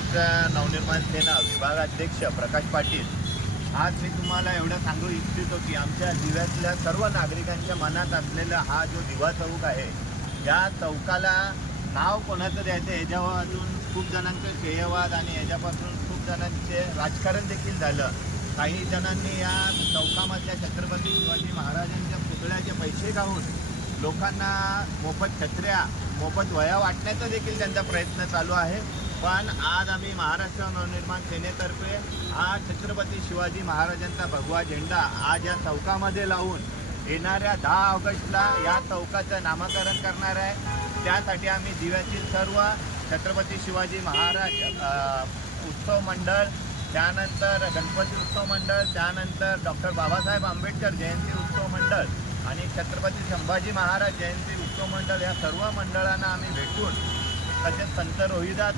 महाराष्ट्र नवनिर्माण सेना विभागाध्यक्ष प्रकाश पाटील. आज मी तुम्हाला एवढं सांगू इच्छितो की आमच्या दिव्यातल्या सर्व नागरिकांच्या मनात असलेला हा जो दिवा चौक आहे या चौकाला नाव कोणाचं द्यायचं याच्यापासून खूप जणांचे श्रेयवाद आणि याच्यापासून खूप जणांचे राजकारण देखील झालं. काही जणांनी या चौकामधल्या छत्रपती शिवाजी महाराजांच्या पुतळ्याचे पैसे खाऊन लोकांना मोफत छत्र्या मोफत वया वाटण्याचा देखील त्यांचा प्रयत्न चालू आहे. पण आज आम्ही महाराष्ट्र नवनिर्माण सेनेतर्फे हा छत्रपती शिवाजी महाराजांचा भगवा झेंडा आज या चौकामध्ये लावून येणाऱ्या दहा ऑगस्टला या चौकाचं नामकरण करणार आहे. त्यासाठी आम्ही दिव्यातील सर्व छत्रपती शिवाजी महाराज उत्सव मंडळ त्यानंतर गणपती उत्सव मंडळ त्यानंतर डॉक्टर बाबासाहेब आंबेडकर जयंती उत्सव मंडळ आणि छत्रपती संभाजी महाराज जयंती उत्सव मंडळ या सर्व मंडळांना आम्ही भेटून तसेच संत रोहिदास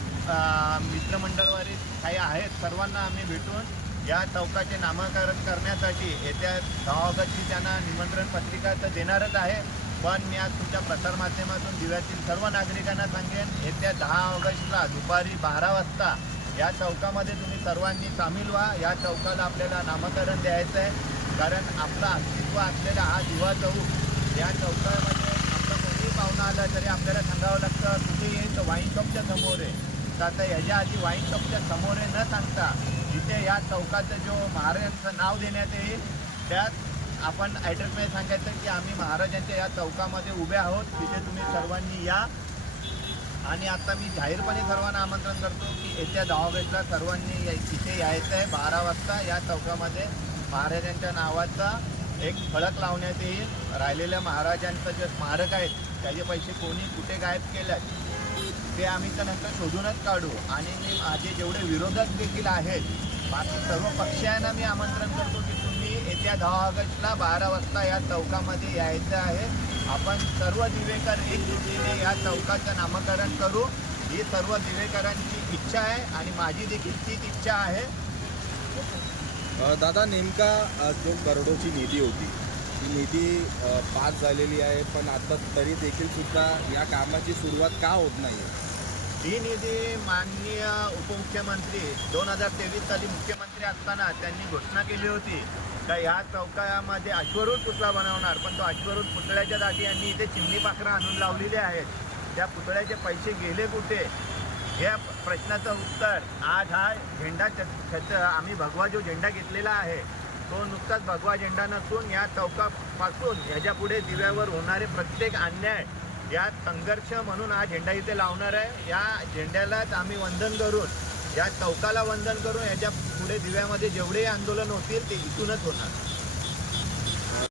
मित्रमंडळवारी काही आहेत सर्वांना आम्ही भेटून या चौकाचे नामकरण करण्यासाठी येत्या दहा ऑगस्टची त्यांना निमंत्रण पत्रिका तर देणारच आहे. पण मी आज तुमच्या प्रसारमाध्यमातून दिव्यातील सर्व नागरिकांना सांगेन येत्या दहा ऑगस्टला दुपारी बारा वाजता या चौकामध्ये तुम्ही सर्वांनी सामील व्हा. या चौकाला आपल्याला नामकरण द्यायचं आहे कारण आपलं अस्तित्व असलेला हा दिवा चौक या चौकामध्ये पाहुणा आला तरी आपल्याला सांगावं लागतं कुठे येईल तर वाईन शॉपच्या समोर आहे. तर आता ह्याच्या आधी वाईन शॉपच्या समोर आहे न सांगता जिथे या चौकाचं जो महाराजांचं नाव देण्यात येईल त्यात आपण ॲड्रेसमध्ये सांगायचं की आम्ही महाराजांच्या या चौकामध्ये उभे आहोत. तिथे तुम्ही सर्वांनी या. आणि आता मी जाहीरपणे सर्वांना आमंत्रण करतो की येत्या दहा ऑगस्टला सर्वांनी या- इथे यायचं आहे बारा वाजता या चौकामध्ये महाराजांच्या नावाचा एक फळक लावण्यात येईल. राहिलेल्या महाराजांचं जे स्मारक आहेत त्याचे पैसे कोणी कुठे गायब केलं ते आम्ही त्यानंतर शोधूनच काढू. आणि मी माझे जेवढे विरोधक देखील आहेत बाकी सर्व पक्षांना मी आमंत्रण करतो की तुम्ही येत्या दहा ऑगस्टला बारा वाजता या चौकामध्ये यायचं आहे. आपण सर्व दिवेकर एकजुटीने या चौकाचं नामकरण करू. ही सर्व दिवेकरांची इच्छा आहे आणि माझी देखील तीच इच्छा आहे. दादा नेमका जो करोडोची निधी होती ती निधी पास झालेली आहे पण आता तरी देखील सुद्धा या कामाची सुरुवात का होत नाही ही निधी माननीय उपमुख्यमंत्री दोन हजार तेवीस साली मुख्यमंत्री असताना त्यांनी घोषणा केली होती का या चौकामध्ये अश्वरूढ पुतळा बनवणार पण तो अश्वरूढ पुतळ्याच्या जागी यांनी इथे चिमणी पाखरं आणून लावलेली आहेत. त्या पुतळ्याचे पैसे गेले कुठे? या प्रश्नाचं उत्तर आज हा झेंडा छ आम्ही भगवा जो झेंडा घेतलेला आहे तो नुकताच भगवा झेंडा नसून या चौकापासून ह्याच्या पुढे दिव्यावर होणारे प्रत्येक अन्याय या संघर्ष म्हणून हा झेंडा इथे लावणार आहे. या झेंड्यालाच आम्ही वंदन करून या चौकाला वंदन करून याच्यापुढे दिव्यामध्ये जेवढे आंदोलन होतील ते इथूनच होणार.